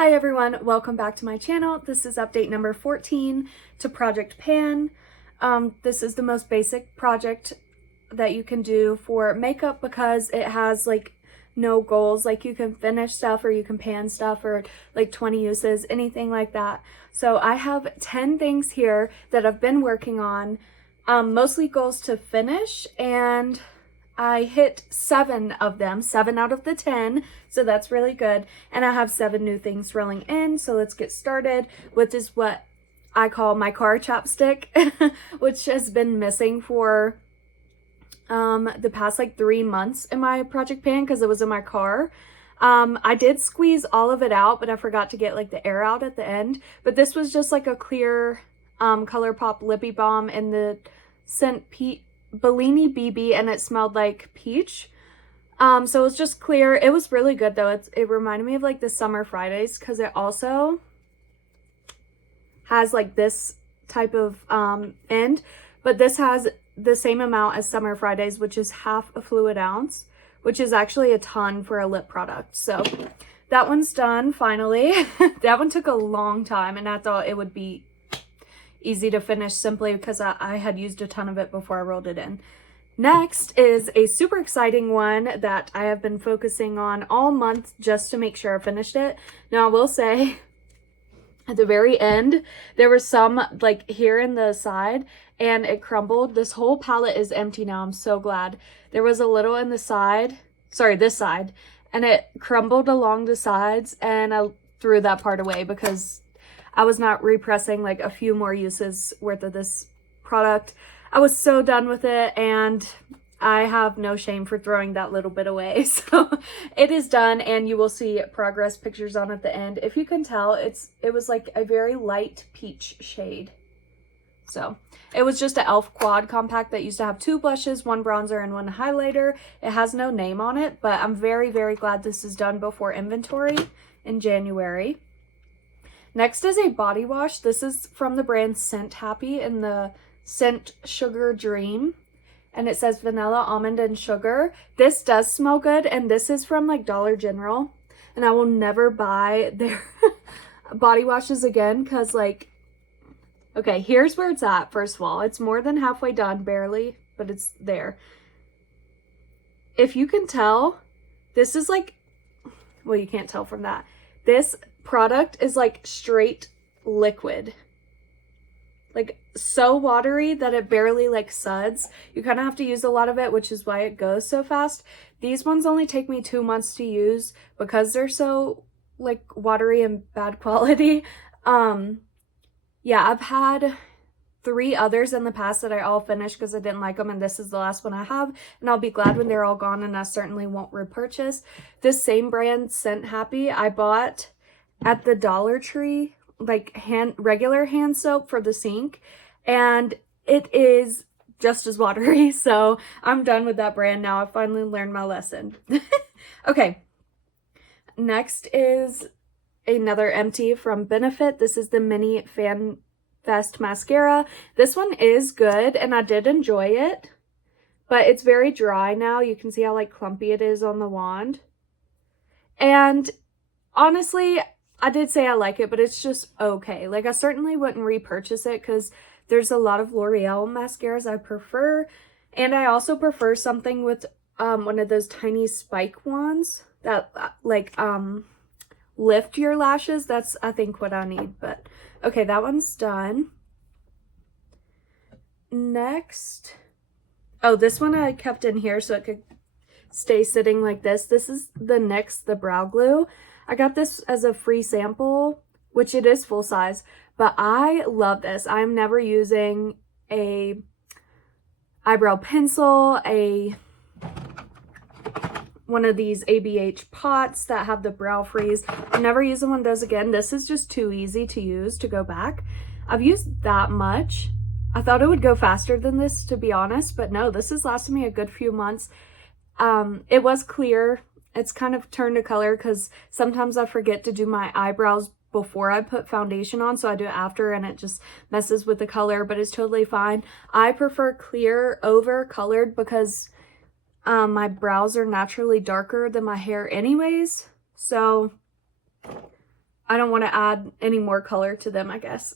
Hi everyone, welcome back to my channel. This is update number 14 to Project Pan. This is the most basic project that you can do for makeup because it has like no goals. Like you can finish stuff or you can pan stuff or like 20 uses, anything like that. So I have 10 things here that I've been working on, mostly goals to finish, and I hit 7 of them, 7 out of the 10, so that's really good. And I have 7 new things rolling in, so let's get started, which is what I call my car chapstick, which has been missing for the past like 3 months in my project pan because it was in my car. I did squeeze all of it out, but I forgot to get like the air out at the end. But this was just like a clear ColourPop Lippy Balm in the scent Bellini BB, and it smelled like peach. So it was just clear. It was really good though. It reminded me of like the Summer Fridays because it also has like this type of end, but this has the same amount as Summer Fridays, which is half a fluid ounce, which is actually a ton for a lip product. So that one's done finally. That one took a long time, and I thought it would be easy to finish simply because I had used a ton of it before I rolled it in. Next is a super exciting one that I have been focusing on all month just to make sure I finished it. Now I will say at the very end there was some like here in the side and it crumbled. This whole palette is empty now. I'm so glad. There was a little in the side, sorry, this side, and it crumbled along the sides, and I threw that part away because I was not repressing like a few more uses worth of this product. I was so done with it, and I have no shame for throwing that little bit away. So it is done, and you will see progress pictures on at the end. If you can tell, it was like a very light peach shade. So it was just an e.l.f. quad compact that used to have 2 blushes, 1 bronzer, and 1 highlighter. It has no name on it, but I'm very, very glad this is done before inventory in January. Next is a body wash. This is from the brand Scent Happy in the Scent Sugar Dream. And it says vanilla, almond, and sugar. This does smell good, and this is from like Dollar General. And I will never buy their body washes again because like, okay, here's where it's at. First of all, it's more than halfway done, barely, but it's there. If you can tell, this is like, well, you can't tell from that. This product is like straight liquid, like so watery that it barely like suds. You kind of have to use a lot of it, which is why it goes so fast. These ones only take me 2 months to use because they're so like watery and bad quality. Yeah, I've had 3 others in the past that I all finished because I didn't like them, and this is the last one I have, and I'll be glad when they're all gone, and I certainly won't repurchase. This same brand, Scent Happy, I bought at the Dollar Tree, like regular hand soap for the sink, and it is just as watery. So I'm done with that brand now. I finally learned my lesson. Okay, next is another empty from Benefit. This is the Mini Fan Fest mascara. This one is good, and I did enjoy it, but it's very dry now. You can see how like clumpy it is on the wand, and honestly, I did say I like it, but it's just okay. Like, I certainly wouldn't repurchase it because there's a lot of L'Oreal mascaras I prefer. And I also prefer something with one of those tiny spike wands that like lift your lashes. That's, I think, what I need. But okay, that one's done. Next. Oh, this one I kept in here so it could stay sitting like this. This is the NYX, the brow glue. I got this as a free sample, which it is full size, but I love this. I'm never using a eyebrow pencil, one of these ABH pots that have the brow freeze. I'm never using one of those again. This is just too easy to use to go back. I've used that much. I thought it would go faster than this, to be honest, but no, this has lasted me a good few months. It was clear. It's kind of turned to color because sometimes I forget to do my eyebrows before I put foundation on, so I do it after and it just messes with the color, but it's totally fine. I prefer clear over colored because my brows are naturally darker than my hair anyways, so I don't want to add any more color to them, I guess.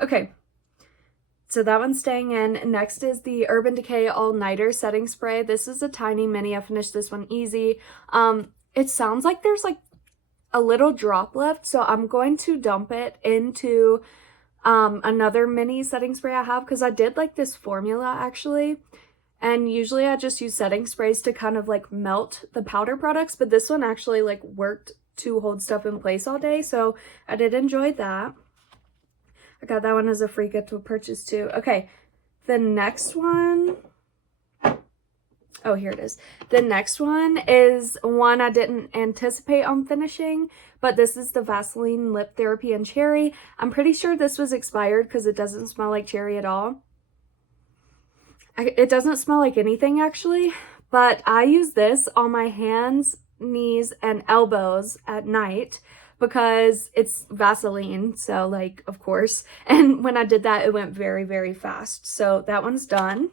Okay, so that one's staying in. Next is the Urban Decay All Nighter Setting Spray. This is a tiny mini. I finished this one easy. It sounds like there's like a little drop left, so I'm going to dump it into another mini setting spray I have, because I did like this formula actually, and usually I just use setting sprays to kind of like melt the powder products, but this one actually like worked to hold stuff in place all day, so I did enjoy that. I got that one as a free gift to purchase too. Okay, the next one, oh, here it is. The next one is one I didn't anticipate on finishing, but this is the Vaseline Lip Therapy in Cherry. I'm pretty sure this was expired because it doesn't smell like cherry at all. It doesn't smell like anything actually, but I use this on my hands, knees, and elbows at night because it's Vaseline, so like, of course. And when I did that, it went very, very fast. So that one's done.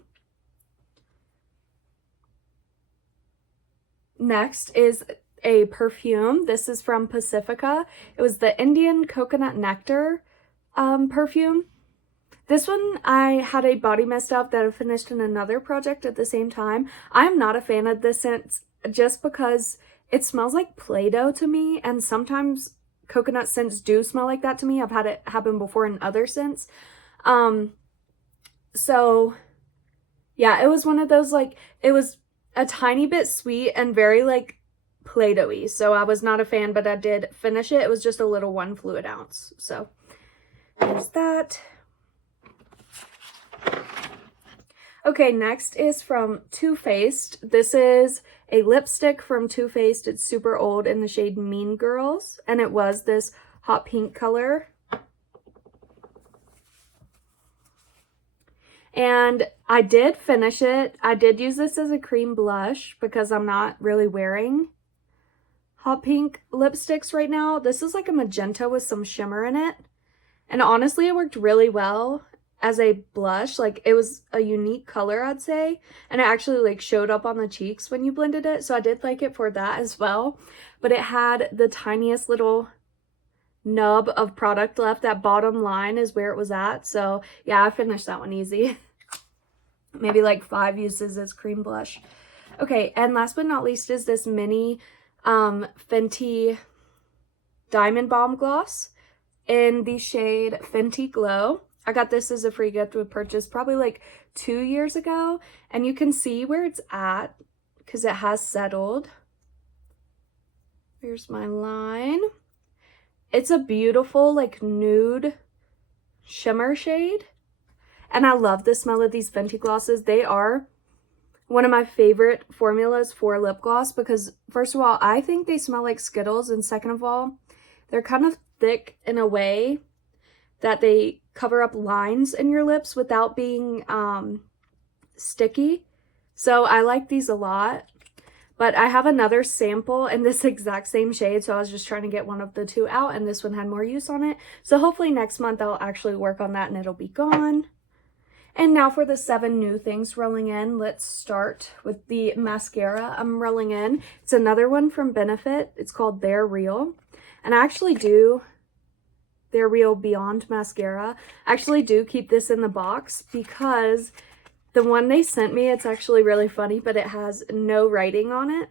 Next is a perfume. This is from Pacifica. It was the Indian Coconut Nectar perfume. This one I had a body mist of that I finished in another project at the same time. I'm not a fan of this scent just because it smells like Play-Doh to me, and sometimes coconut scents do smell like that to me. I've had it happen before in other scents. So yeah, it was one of those, like, it was a tiny bit sweet and very like Play-Doh-y. So I was not a fan, but I did finish it. It was just a little 1 fluid ounce. So there's that. Okay, next is from Too Faced. This is a lipstick from Too Faced. It's super old in the shade Mean Girls, and it was this hot pink color. And I did finish it. I did use this as a cream blush because I'm not really wearing hot pink lipsticks right now. This is like a magenta with some shimmer in it. And honestly, it worked really well as a blush. Like, it was a unique color, I'd say, and it actually like showed up on the cheeks when you blended it, so I did like it for that as well. But it had the tiniest little nub of product left. That bottom line is where it was at, so yeah, I finished that one easy. Maybe like 5 uses as cream blush. Okay, and last but not least is this mini Fenty Diamond Balm Gloss in the shade Fenty Glow. I got this as a free gift with purchase probably like 2 years ago, and you can see where it's at because it has settled. Here's my line. It's a beautiful like nude shimmer shade, and I love the smell of these Fenty glosses. They are one of my favorite formulas for lip gloss because, first of all, I think they smell like Skittles, and second of all, they're kind of thick in a way that they cover up lines in your lips without being sticky. So I like these a lot. But I have another sample in this exact same shade, so I was just trying to get one of the two out, and this one had more use on it. So hopefully next month I'll actually work on that and it'll be gone. And now for the 7 new things rolling in. Let's start with the mascara I'm rolling in. It's another one from Benefit. It's called They're Real. And I actually do They're Real Beyond Mascara. I actually do keep this in the box because the one they sent me, it's actually really funny, but it has no writing on it.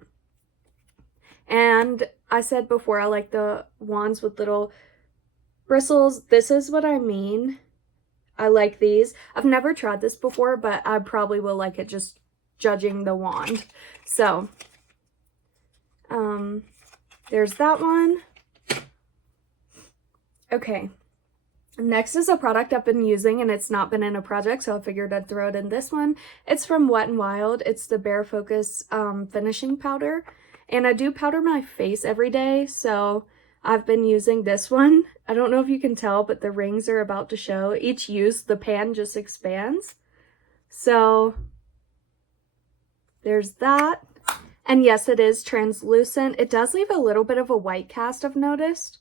And I said before, I like the wands with little bristles. This is what I mean. I like these. I've never tried this before, but I probably will like it just judging the wand. So, there's that one. Okay. Next is a product I've been using, and it's not been in a project, so I figured I'd throw it in this one. It's from Wet n Wild. It's the Bare Focus finishing powder, and I do powder my face every day, so I've been using this one. I don't know if you can tell, but the rings are about to show. Each use, the pan just expands. So there's that. And yes, it is translucent. It does leave a little bit of a white cast, I've noticed,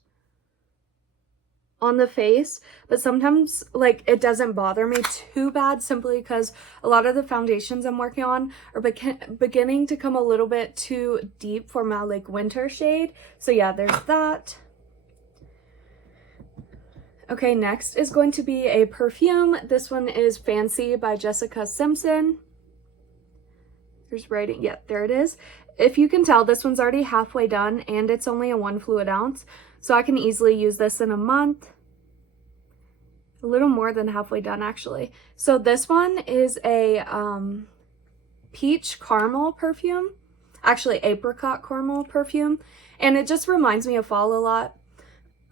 on the face, but sometimes like it doesn't bother me too bad, simply because a lot of the foundations I'm working on are beginning to come a little bit too deep for my like winter shade. So yeah, there's that. Okay, next is going to be a perfume. This one is Fancy by Jessica Simpson. There's writing, yeah, there it is. If you can tell, this one's already halfway done and it's only a 1 fluid ounce. So I can easily use this in a month. A little more than halfway done actually. So this one is a peach caramel perfume. Actually, apricot caramel perfume. And it just reminds me of fall a lot.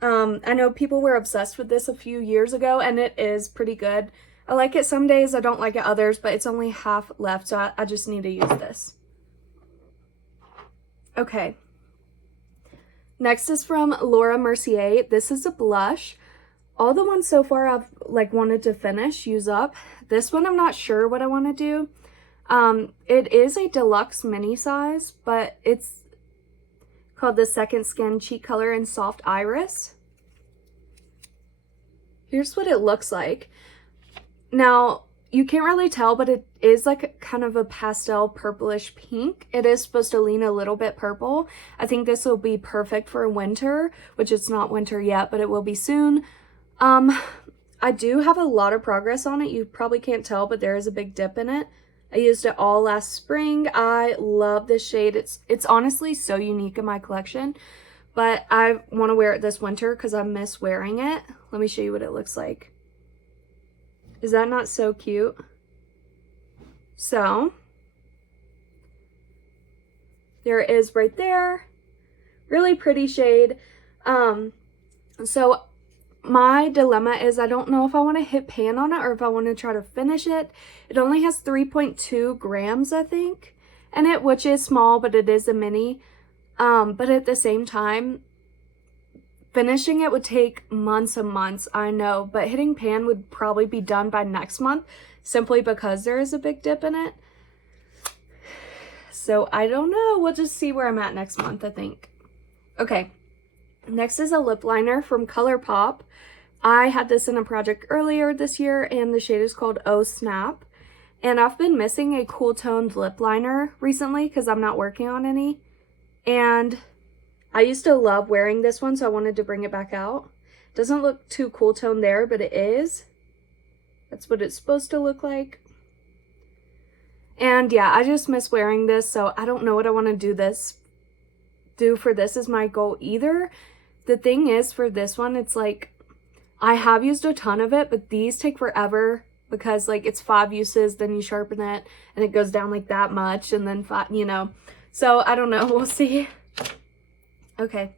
I know people were obsessed with this a few years ago and it is pretty good. I like it some days, I don't like it others, but it's only half left, so I just need to use this. Okay. Next is from Laura Mercier. This is a blush. All the ones so far I've like wanted to finish, use up. This one I'm not sure what I want to do. It is a deluxe mini size, but it's called the Second Skin Cheek Color in Soft Iris. Here's what it looks like. Now, you can't really tell, but it is like kind of a pastel purplish pink. It is supposed to lean a little bit purple. I think this will be perfect for winter, which it's not winter yet, but it will be soon. I do have a lot of progress on it. You probably can't tell, but there is a big dip in it. I used it all last spring. I love this shade. It's honestly so unique in my collection, but I want to wear it this winter because I miss wearing it. Let me show you what it looks like. Is that not so cute? So, there it is right there. Really pretty shade. So my dilemma is I don't know if I want to hit pan on it or if I want to try to finish it. It only has 3.2 grams, I think, in it, which is small, but it is a mini. But at the same time, finishing it would take months and months, I know, but hitting pan would probably be done by next month simply because there is a big dip in it. So I don't know. We'll just see where I'm at next month, I think. Okay, next is a lip liner from ColourPop. I had this in a project earlier this year and the shade is called Oh Snap. And I've been missing a cool toned lip liner recently because I'm not working on any. And I used to love wearing this one, so I wanted to bring it back out. Doesn't look too cool toned there, but it is. That's what it's supposed to look like. And yeah, I just miss wearing this, so I don't know what I want to do for this as my goal either. The thing is, for this one, it's like, I have used a ton of it, but these take forever because like it's 5 uses, then you sharpen it, and it goes down like that much, and then 5, you know. So I don't know, we'll see. Okay,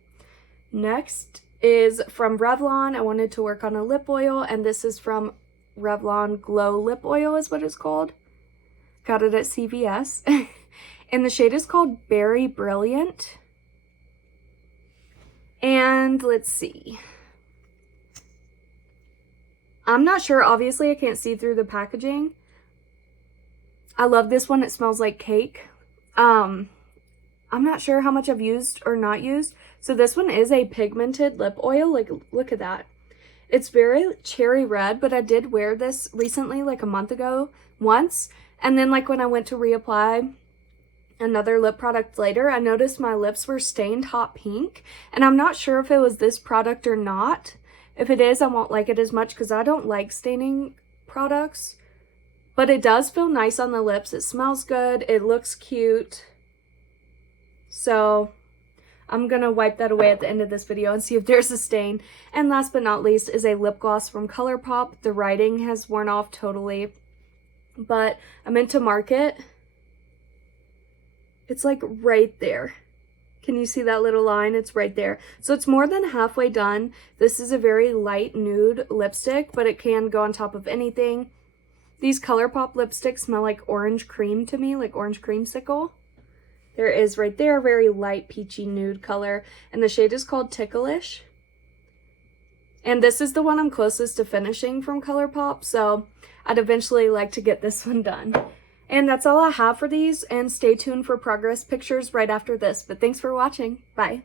next is from Revlon. I wanted to work on a lip oil, and this is from Revlon Glow Lip Oil is what it's called. Got it at CVS. And the shade is called Berry Brilliant. And let's see. I'm not sure. Obviously, I can't see through the packaging. I love this one. It smells like cake. I'm not sure how much I've used or not used. So this one is a pigmented lip oil. Like, look at that. It's very cherry red, but I did wear this recently, like a month ago, once. And then like when I went to reapply another lip product later, I noticed my lips were stained hot pink. And I'm not sure if it was this product or not. If it is, I won't like it as much because I don't like staining products. But it does feel nice on the lips. It smells good. It looks cute. So I'm gonna wipe that away at the end of this video and see if there's a stain. And last but not least is a lip gloss from ColourPop. The writing has worn off totally, but I meant to mark it. It's like right there. Can you see that little line? It's right there. So it's more than halfway done. This is a very light nude lipstick, but it can go on top of anything. These ColourPop lipsticks smell like orange cream to me, like orange creamsicle. There it is right there, very light peachy nude color. And the shade is called Ticklish. And this is the one I'm closest to finishing from ColourPop, so I'd eventually like to get this one done. And that's all I have for these, and stay tuned for progress pictures right after this. But thanks for watching. Bye.